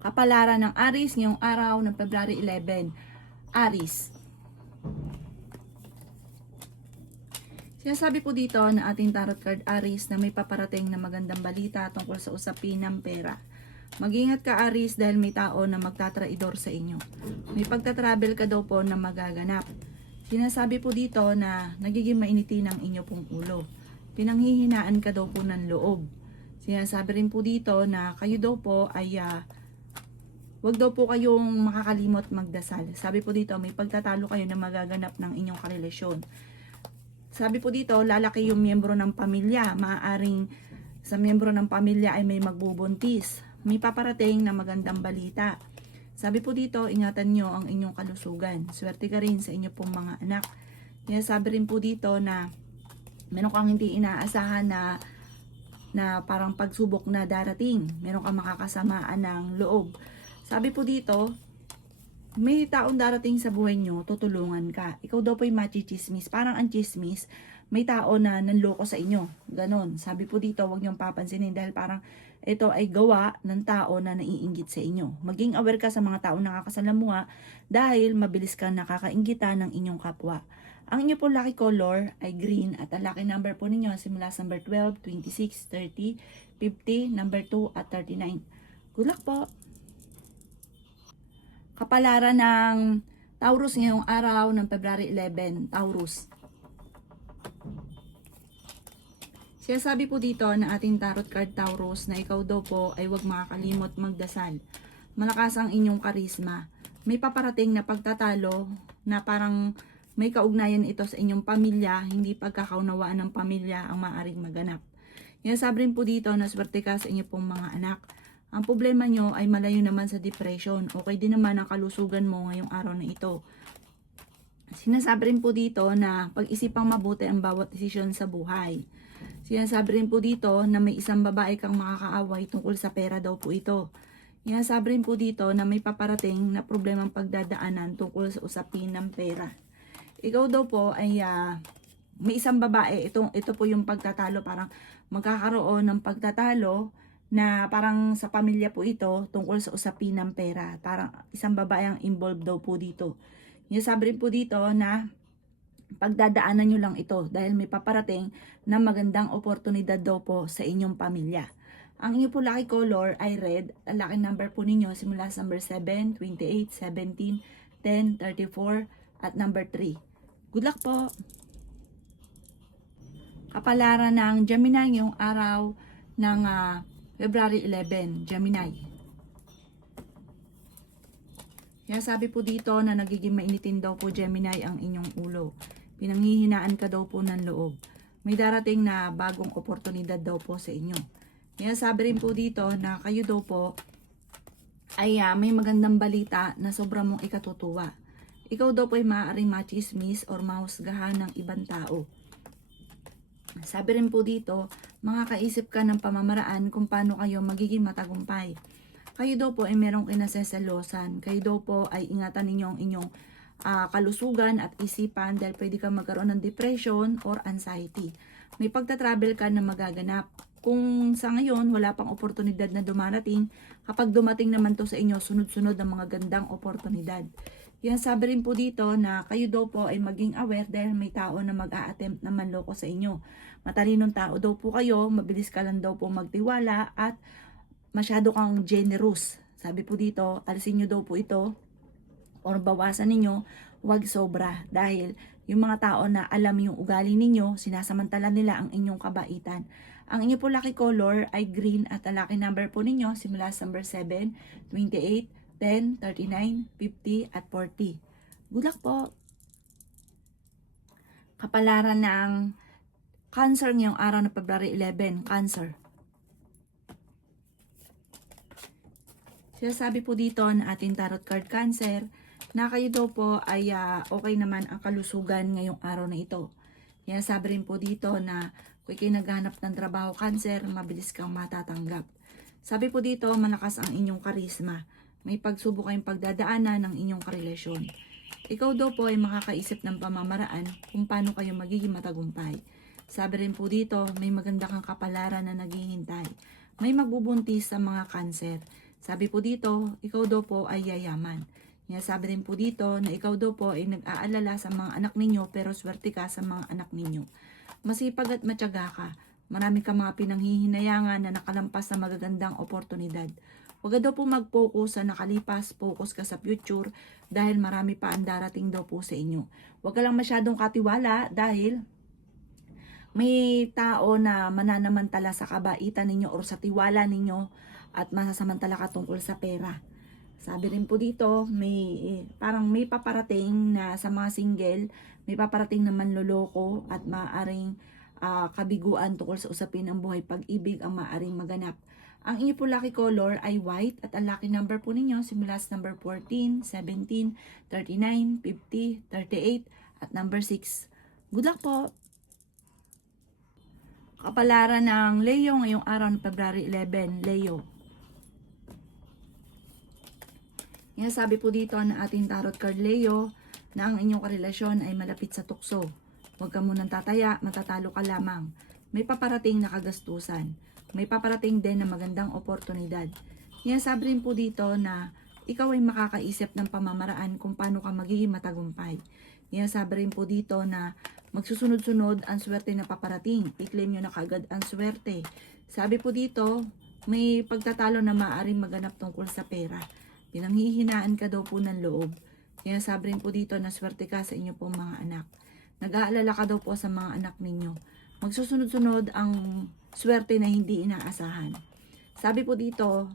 Kapalaran ng Aries ngayong araw ng February 11. Aries. Sinasabi po dito na ating tarot card Aries na may paparating na magandang balita tungkol sa usapin ng pera. Mag-ingat ka Aries dahil may tao na magtatraidor sa inyo. May pagtatravel ka daw po na magaganap. Sinasabi po dito na nagiging mainitin ang inyo pong ulo. Pinanghihinaan ka daw po ng loob. Sinasabi rin po dito na kayo daw po ay wag daw po kayong makakalimot magdasal. Sabi po dito, may pagtatalo kayo na magaganap ng inyong karelasyon. Sabi po dito, lalaki yung miyembro ng pamilya. Maaaring sa miyembro ng pamilya ay may magbubuntis. May paparating na magandang balita. Sabi po dito, ingatan nyo ang inyong kalusugan. Swerte ka rin sa inyo pong mga anak. Kaya sabi rin po dito na meron kang hindi inaasahan na parang pagsubok na darating. Meron kang makakasamaan ng loob. Sabi po dito, may taong darating sa buhay nyo, tutulungan ka. Ikaw daw po'y machichismis. Parang ang chismis, may tao na nanloko sa inyo. Ganon. Sabi po dito, huwag niyong papansinin dahil parang ito ay gawa ng tao na naiinggit sa inyo. Maging aware ka sa mga taong nakakasalamuha dahil mabilis kang nakakainggitan ng inyong kapwa. Ang inyo po lucky color ay green at ang lucky number po ninyo simula sa number 12, 26, 30, 50, number 2 at 39. Good luck po! Kapalaran ng Taurus ngayong araw ng February 11, Taurus. Sinasabi po dito na ating tarot card Taurus na ikaw daw po ay huwag makakalimot magdasal. Malakas ang inyong karisma. May paparating na pagtatalo na parang may kaugnayan ito sa inyong pamilya, hindi pagkakaunawaan ng pamilya ang maaaring maganap. Sinasabi rin po dito na swerte ka sa inyong pong mga anak. Ang problema nyo ay malayo naman sa depression. Okay din naman ang kalusugan mo ngayong araw na ito. Sinasabi rin po dito na pag-isipang mabuti ang bawat desisyon sa buhay. Sinasabi rin po dito na may isang babae kang makakaaway tungkol sa pera daw po ito. Sinasabi rin po dito na may paparating na problemang pagdadaanan tungkol sa usapin ng pera. Ikaw daw po ay may isang babae. Ito po yung pagtatalo. Parang magkakaroon ng pagtatalo na parang sa pamilya po ito tungkol sa usapin ng pera. Parang isang babae ang involved daw po dito. Sabi rin po dito na pagdadaanan nyo lang ito dahil may paparating na magandang oportunidad daw po sa inyong pamilya. Ang inyo po lucky color ay red. Ang lucky number po ninyo simula sa number 7, 28, 17, 10, 34 at number 3. Good luck po! Kapalaran ng Gemini ngayong araw ng February 11, Gemini. Kaya sabi po dito na nagiging mainitin daw po Gemini ang inyong ulo. Pinanghihinaan ka daw po ng loob. May darating na bagong oportunidad daw po sa inyo. Kaya sabi rin po dito na kayo daw po ay may magandang balita na sobrang mong ikatutuwa. Ikaw daw po ay maaaring machismis or mahusgahan ng ibang tao. Sabi rin po dito, makakaisip ka ng pamamaraan kung paano kayo magiging matagumpay. Kayo daw po ay merong kinaseselosan. Kayo daw po ay ingatan ninyo ang inyong kalusugan at isipan dahil pwede kang magkaroon ng depression or anxiety. May pagta-travel ka na magaganap. Kung sa ngayon wala pang oportunidad na dumarating, kapag dumating naman to sa inyo, sunod-sunod ang mga gandang oportunidad. Yan sabi rin po dito na kayo daw po ay maging aware dahil may tao na mag-a-attempt na manloko sa inyo. Matalinong tao daw po kayo, mabilis ka lang daw po magtiwala at masyado kang generous. Sabi po dito, alisin nyo daw po ito or bawasan ninyo, huwag sobra. Dahil yung mga tao na alam yung ugali ninyo, sinasamantala nila ang inyong kabaitan. Ang inyo po lucky color ay green at ang lucky number po ninyo simula sa number 7, 28, 10, 39, 50 at 40. Good luck po! Kapalaran ng Cancer ngayong araw ng February 11, Cancer. Sinasabi po dito na ating tarot card Cancer na kayo daw po ay okay naman ang kalusugan ngayong araw na ito. Sinasabi rin po dito na kung kayo naghahanap ng trabaho Cancer, mabilis kang matatanggap. Sabi po dito, malakas ang inyong karisma. May pagsubok kayong pagdadaanan ng inyong karelasyon. Ikaw daw po ay makakaisip ng pamamaraan kung paano kayo magiging matagumpay. Sabi rin po dito, may maganda kang kapalaran na naghihintay. May magbubuntis sa mga Cancer. Sabi po dito, ikaw daw po ay yayaman. Sabi rin po dito na ikaw daw po ay nag-aalala sa mga anak ninyo pero swerte ka sa mga anak ninyo. Masipag at matyaga ka. Marami ka mga pinanghihinayangan na nakalampas sa magagandang oportunidad. Huwag ka daw po mag-focus sa nakalipas, focus ka sa future dahil marami pa ang darating daw po sa inyo. Huwag ka lang masyadong katiwala dahil may tao na mananamantala sa kabaitan ninyo or sa tiwala ninyo at masasamantala ka tungkol sa pera. Sabi rin po dito, parang may paparating na sa mga single, may paparating na manloloko at maaaring kabiguan tungkol sa usapin ng buhay pag-ibig ang maaaring maganap. Ang inyo po lucky color ay white at ang lucky number po ninyo simula sa number 14, 17, 39, 50, 38 at number 6. Good luck po! Kapalaran ng Leo ngayong araw ng February 11, Leo. Sabi po dito ng ating tarot card Leo na ang inyong karelasyon ay malapit sa tukso. Huwag ka munang tataya, matatalo ka lamang. May paparating na kagastusan. May paparating din na magandang oportunidad. Sabi rin po dito na ikaw ay makakaisip ng pamamaraan kung paano ka magiging matagumpay. Sabi rin po dito na magsusunod-sunod ang swerte na paparating. I-claim nyo na kagad ang swerte. Sabi po dito, may pagtatalo na maaaring maganap tungkol sa pera. Pinanghihinaan ka daw po ng loob. Sabi rin po dito na swerte ka sa inyo pong mga anak. Nag-aalala ka daw po sa mga anak ninyo. Magsusunod-sunod ang swerte na hindi inaasahan. Sabi po dito,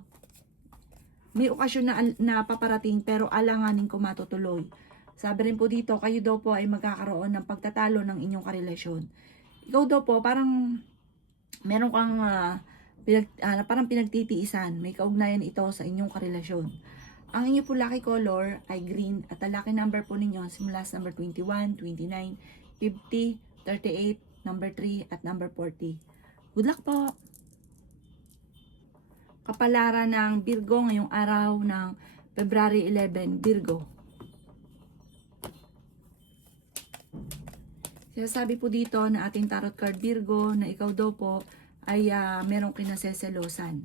may okasyon na paparating pero alanganin ko matutuloy. Sabi rin po dito, kayo daw po ay magkakaroon ng pagtatalo ng inyong karelasyon. Ikaw daw po, parang meron kang parang pinagtitiisan. May kaugnayan ito sa inyong karelasyon. Ang inyo po lucky color ay green at ang lucky number po ninyo simula sa number 21, 29, 50, 38, number 3 at number 40. Good luck po! Kapalaran ng Virgo ngayong araw ng February 11, Virgo. Sabi po dito na ating tarot card Virgo na ikaw daw po ay merong kinaseselosan.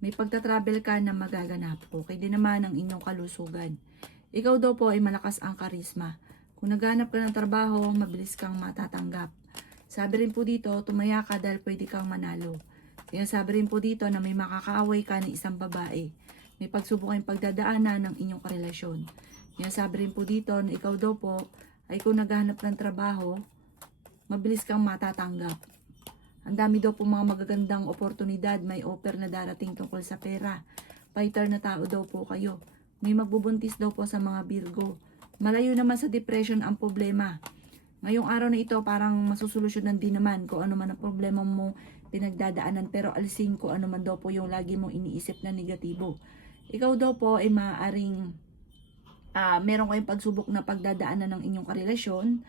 May pagta-travel ka na magaganap. Okay din naman ang inyong kalusugan. Ikaw daw po ay malakas ang karisma. Kung naghanap ka ng trabaho, mabilis kang matatanggap. Sabi rin po dito, tumaya ka dahil pwede kang manalo. Sabi rin po dito na may makakaaway ka ng isang babae. May pagsubok kayong pagdadaanan ng inyong karelasyon. Sabi rin po dito na ikaw daw po ay kung naghanap ng trabaho, mabilis kang matatanggap. Ang dami daw po mga magagandang oportunidad, may offer na darating tungkol sa pera. Fighter na tao daw po kayo. May magbubuntis daw po sa mga Virgo. Malayo naman sa depression ang problema. Ngayong araw na ito parang masusolusyonan din naman kung ano man ang problema mo pinagdadaanan pero alisin ko ano man daw po yung lagi mong iniisip na negatibo. Ikaw daw po ay maaaring meron kayong pagsubok na pagdadaanan ng inyong karelasyon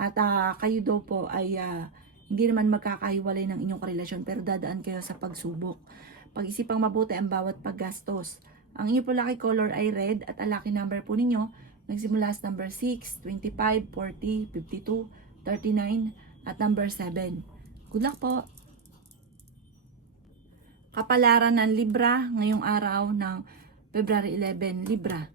at kayo daw po ay hindi naman magkakahiwalay ng inyong karelasyon pero dadaan kayo sa pagsubok. Pag-isipang mabuti ang bawat paggastos. Ang inyo po lucky color ay red at ang lucky number po ninyo nagsimula sa number 6, 25, 40, 52, 39 at number 7. Good luck po! Kapalaran ng Libra ngayong araw ng February 11, Libra.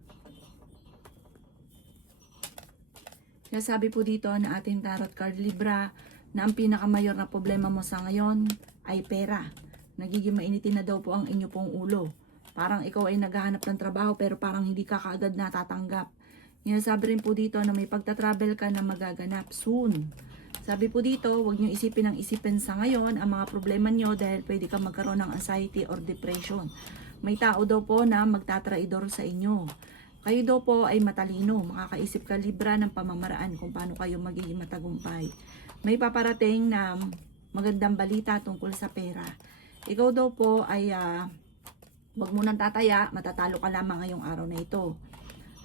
Sabi po dito na ating tarot card Libra na ang pinakamayor na problema mo sa ngayon ay pera. Nagiging mainitin na daw po ang inyo pong ulo. Parang ikaw ay naghahanap ng trabaho pero parang hindi ka kaagad natatanggap. Sabi rin po dito na may pagta-travel ka na magaganap soon. Sabi po dito, huwag nyo isipin ang isipin sa ngayon ang mga problema nyo dahil pwede ka magkaroon ng anxiety or depression. May tao daw po na magtatraidor sa inyo. Kayo daw po ay matalino, makakaisip ka Libra ng pamamaraan kung paano kayo magiging matagumpay. May paparating na magandang balita tungkol sa pera. Ikaw daw po ay huwag mo nang tataya, matatalo ka lamang ngayong araw na ito.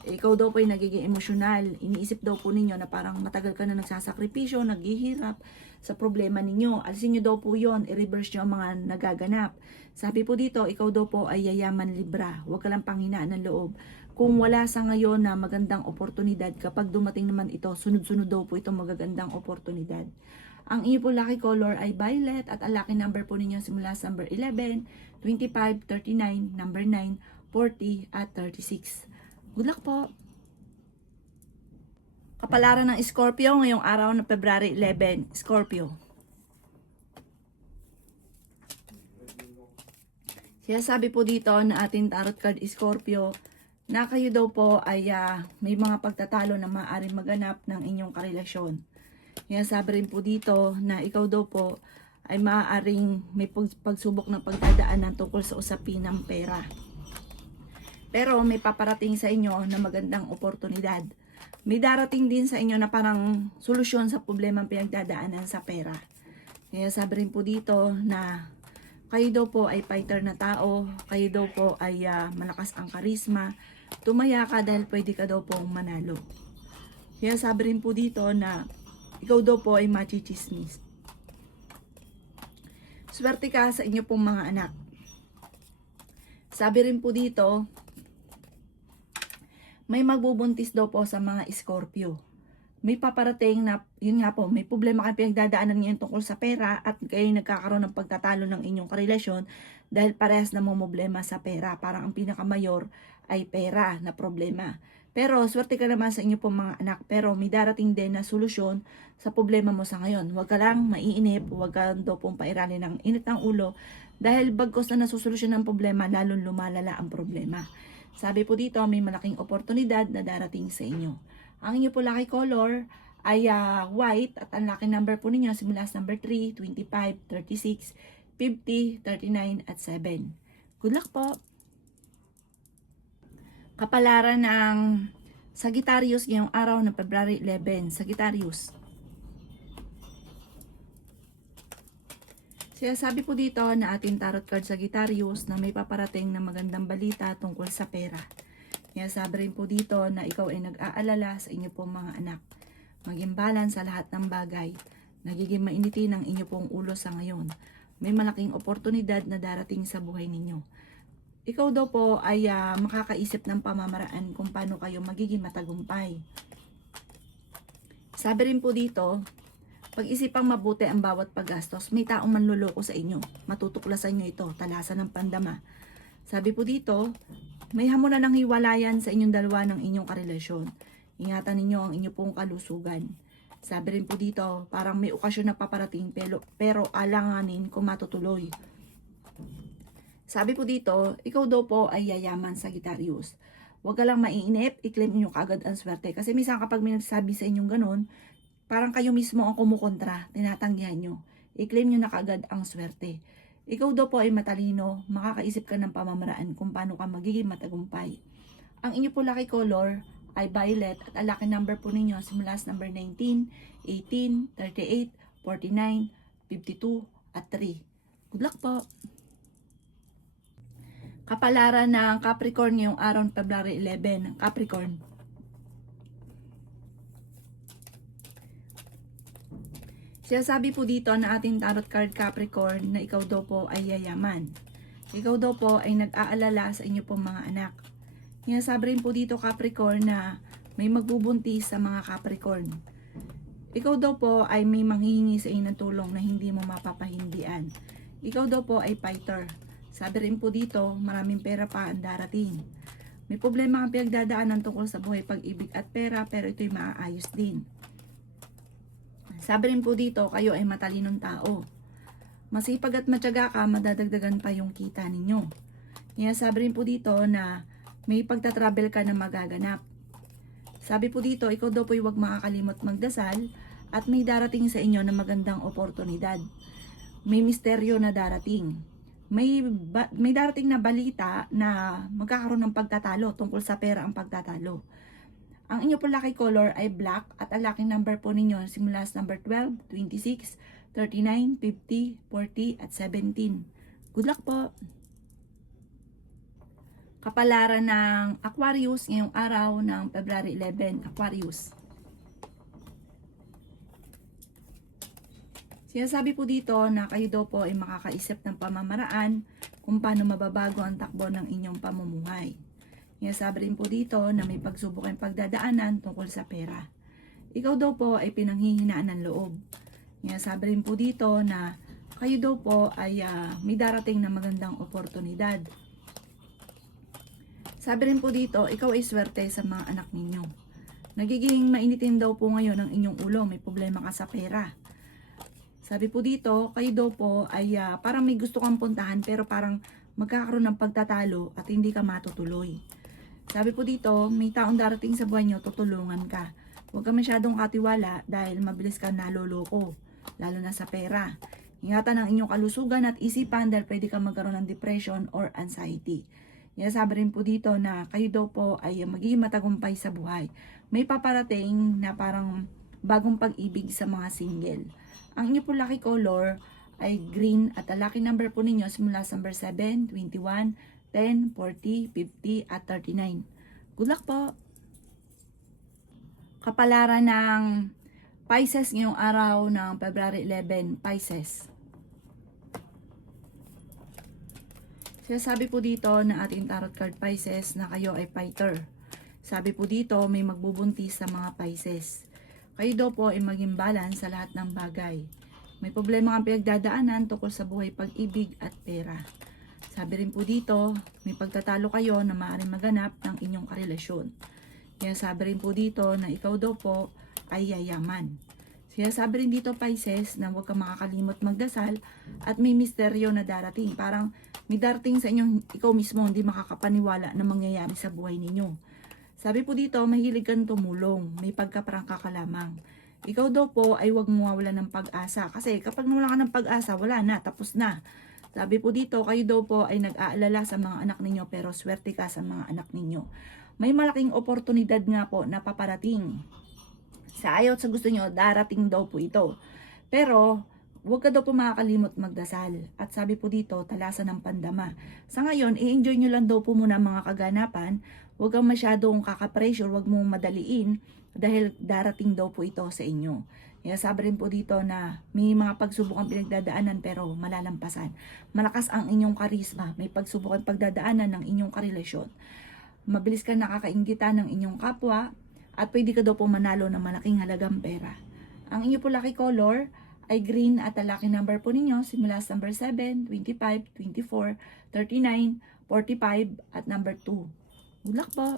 Ikaw daw po ay nagiging emosyonal. Iniisip daw po ninyo na parang matagal ka na nagsasakripisyo, naghihirap sa problema ninyo. Alisin nyo daw po yon, i-reverse nyo ang mga nagaganap. Sabi po dito, ikaw daw po ay yayaman Libra. Huwag ka lang panghinaan ng loob. Kung wala sa ngayon na magandang oportunidad, kapag dumating naman ito, sunod-sunod daw po itong magagandang oportunidad. Ang inyo po lucky color ay violet at ang lucky number po ninyo simula sa number 11, 25, 39, number 9, 40, at 36. Good luck po! Kapalaran ng Scorpio ngayong araw ng February 11. Scorpio. Sabi po dito na ating tarot card Scorpio na kayo daw po ay may mga pagtatalo na maaaring maganap ng inyong karelasyon. Sabi rin po dito na ikaw daw po ay maaaring may pagsubok ng pagdadaanan tungkol sa usapin ng pera. Pero may paparating sa inyo na magandang oportunidad. May darating din sa inyo na parang solusyon sa problemang pinagdadaanan sa pera. Sabi rin po dito na kayo daw po ay fighter na tao, kayo daw po ay malakas ang karisma, tumaya ka dahil pwede ka daw pong manalo. Sabi rin po dito na ikaw daw po ay machichismis. Swerte ka sa inyo pong mga anak. Sabi rin po dito, may magbubuntis daw po sa mga Scorpio. May paparating na, yun nga po, may problema kayo pinagdadaanan ngayon tungkol sa pera at kayo nagkakaroon ng pagtatalo ng inyong karelasyon dahil parehas na mo problema sa pera. Parang ang pinakamayor ay pera na problema. Pero swerte ka naman sa inyo pong mga anak, pero may darating din na solusyon sa problema mo sa ngayon. Huwag ka lang maiinip, huwag ka daw pong pairalin ng init ng ulo dahil bagkos na nasusolusyon ng problema, lalong lumalala ang problema. Sabi po dito, may malaking oportunidad na darating sa inyo. Ang inyo po lucky color ay white at ang lucky number po ninyo simula sa number 3, 25, 36, 50, 39 at 7. Good luck po! Kapalaran ng Sagittarius ngayong araw ng February 11. Sagittarius. Sabi po dito na ating tarot card Sagittarius na may paparating na magandang balita tungkol sa pera. Sabi rin po dito na ikaw ay nag-aalala sa inyo pong mga anak. Maging balance sa lahat ng bagay. Nagiging mainitin ang inyo pong ulo sa ngayon. May malaking oportunidad na darating sa buhay ninyo. Ikaw daw po ay makakaisip ng pamamaraan kung paano kayo magiging matagumpay. Sabi rin po dito, pag-isipang mabuti ang bawat paggastos. May taong manluloko sa inyo. Matutuklasan nyo ito, talasan ng pandama. Sabi po dito, may hamunan ng hiwalayan sa inyong dalawa ng inyong karelasyon. Ingatan ninyo ang inyong pong kalusugan. Sabi rin po dito, parang may okasyon na paparating pero alanganin kung matutuloy. Sabi po dito, ikaw daw po ay yayaman Sagittarius. Huwag ka lang maiinip, i-claim nyo kaagad ang swerte. Kasi minsan kapag may nagsabi sa inyong ganun, parang kayo mismo ang kumukontra, tinatanggihan nyo. I-claim nyo na kaagad ang swerte. Ikaw daw po ay matalino, makakaisip ka ng pamamaraan kung paano ka magiging matagumpay. Ang inyo po lucky color ay violet at ang lucky number po ninyo simula sa number 19, 18, 38, 49, 52 at 3. Good luck po! Kapalaran ng Capricorn ngayong araw ng February 11. Capricorn. Sabi po dito na ating tarot card Capricorn na ikaw daw po ay yayaman. Ikaw daw po ay nag-aalala sa inyo pong mga anak. Sabi rin po dito Capricorn na may magbubuntis sa mga Capricorn. Ikaw daw po ay may manghihingi sa inyo ng tulong na hindi mo mapapahindian. Ikaw daw po ay fighter. Sabi rin po dito, maraming pera pa ang darating. May problema ang pinagdadaanan tungkol sa buhay, pag-ibig at pera, pero ito'y maaayos din. Sabi rin po dito, kayo ay matalinong tao. Masipag at matyaga ka, madadagdagan pa yung kita ninyo. Sabi rin po dito na may pagtatravel ka na magaganap. Sabi po dito, ikaw daw po'y huwag makakalimot magdasal at may darating sa inyo na magandang oportunidad. May misteryo na darating. May darating na balita na magkakaroon ng pagtatalo tungkol sa pera ang pagtatalo. Ang inyo po lucky color ay black at ang lucky number po ninyo simula sa number 12, 26, 39, 50, 40 at 17. Good luck po! Kapalaran ng Aquarius ngayong araw ng February 11. Aquarius. Sabi po dito na kayo daw po ay makakaisip ng pamamaraan kung paano mababago ang takbo ng inyong pamumuhay. Sabi rin po dito na may pagsubok ang pagdadaanan tungkol sa pera. Ikaw daw po ay pinanghihinaan ng loob. Sabi rin po dito na kayo daw po ay may darating na magandang oportunidad. Sabi rin po dito, ikaw ay swerte sa mga anak ninyo. Nagiging mainitin daw po ngayon ang inyong ulo, may problema ka sa pera. Sabi po dito, kayo daw po ay parang may gusto kang puntahan pero parang magkakaroon ng pagtatalo at hindi ka matutuloy. Sabi po dito, may taong darating sa buhay nyo, tutulungan ka. Huwag ka masyadong katiwala dahil mabilis ka naloloko, lalo na sa pera. Ingatan ang inyong kalusugan at isipan dahil pwede ka magkaroon ng depression or anxiety. Sabi rin po dito na kayo daw po ay magiging matagumpay sa buhay. May paparating na parang bagong pag-ibig sa mga single. Ang inyo po lucky color ay green at ang lucky number po ninyo simula sa number 7, 21, 10, 40, 50 at 39. Good luck po! Kapalaran ng Pisces ngayong araw ng February 11, Pisces. Sabi po dito na ating tarot card Pisces na kayo ay fighter. Sabi po dito may magbubuntis sa mga Pisces. Kayo daw po ay maging balance sa lahat ng bagay. May problema kang pinagdadaanan tungkol sa buhay, pag-ibig at pera. Sabi rin po dito, may pagtatalo kayo na maaaring maganap ng inyong karelasyon. Sabi rin po dito na ikaw daw po ay yayaman. Sabi rin dito Pisces na huwag kang makakalimot magdasal at may misteryo na darating. Parang may darating sa inyong ikaw mismo hindi makakapaniwala na mangyayari sa buhay ninyo. Sabi po dito, mahilig kang tumulong, may pagkaprangka ka lamang. Ikaw daw po ay huwag mawawalan ng pag-asa kasi kapag nawala ka ng pag-asa, wala na, tapos na. Sabi po dito, kayo daw po ay nag-aalala sa mga anak ninyo pero swerte ka sa mga anak ninyo. May malaking oportunidad nga po na paparating. Sa ayaw at sa gusto nyo, darating daw po ito. Pero, huwag ka daw po makakalimot magdasal. At sabi po dito, talasan ng pandama. Sa ngayon, i-enjoy nyo lang daw po muna mga kaganapan. Huwag kang masyadong kaka-pressure, huwag mong madaliin dahil darating daw po ito sa inyo. Sabi rin po dito na may mga pagsubok ang pinagdadaanan pero malalampasan. Malakas ang inyong karisma, may pagsubok ang pagdadaanan ng inyong karelasyon. Mabilis ka nakakainggitan ng inyong kapwa at pwede ka daw po manalo ng malaking halagang pera. Ang inyo po lucky color ay green at ang lucky number po ninyo simula sa number 7, 25, 24, 39, 45 at number 2. Good luck po!